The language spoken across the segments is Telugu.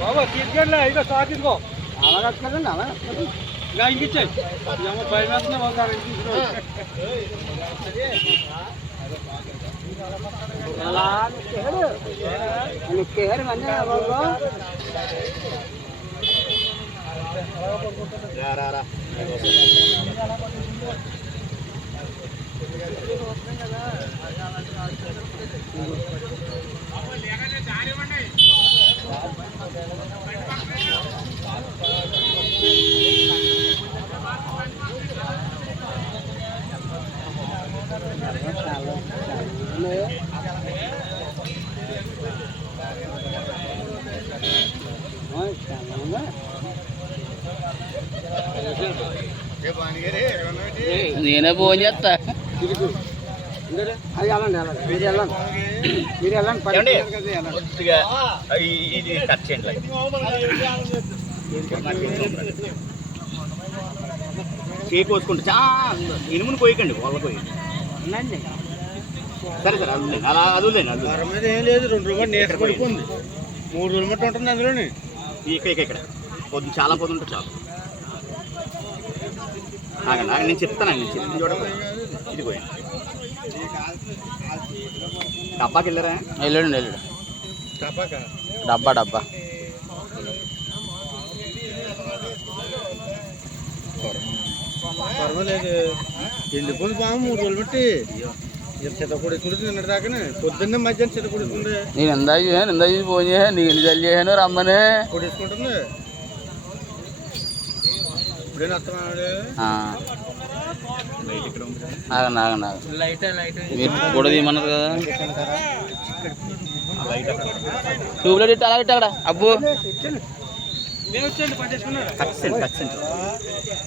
బాబా తీసుకెళ్ళా ఇక సార్ తీసుకో అలా కట్టుకోండి అలా ఇంకా ఇంకిచ్చాయి భయం వేస్తున్నా ఒకసారి అలా నిక్కేరు మళ్ళీ బాబు నేనే ఫోన్ చేస్తా. అది వెళ్ళండి వెళ్ళండి మీరు వెళ్ళండి మీరు వెళ్ళండి కొద్దిగా ఇది కట్ చేయండి. కోసుకుంటే ఇనుముని పోయకండి వాళ్ళ పోయి. సరే సరే అదులేండి అలా అదులేండి ధర మీద ఏం లేదు 2 రూపాయలు నేత పడిపోయింది 3 రోజుల మట్టి ఉంటుంది అందులోని ఇక్కడ పొద్దు చాలా పొద్దు ఉంటుంది చాలు. నేను చెప్తాను నేను చెప్తాను చూడండి. ఇది పోయింది డబ్బాకి వెళ్ళారా? వెళ్ళండి డబ్బా పర్వాలేదు ఎండిపోయింది బాగా 3 రోజులు బట్టి చిత్తపొడి వేసుకుంటుంది నిన్నటి దాకానే పొద్దున్నే మధ్యాహ్నం చిత్తపొడి వేసుకుంటే నేను ఇందా చూసి ఫోన్ చేశాను నీకు ఎన్ని జల్లి చేశాను రమ్మని పొడి వేసుకుంటుంది ఇప్పుడేనా వస్తున్నాడు మీరు కూడా తీయమన్నారు కదా ట్యూబ్లైట్ ఇట్టు అలా ఇట్టు అక్కడ అబ్బు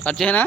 కట్ చేయనా?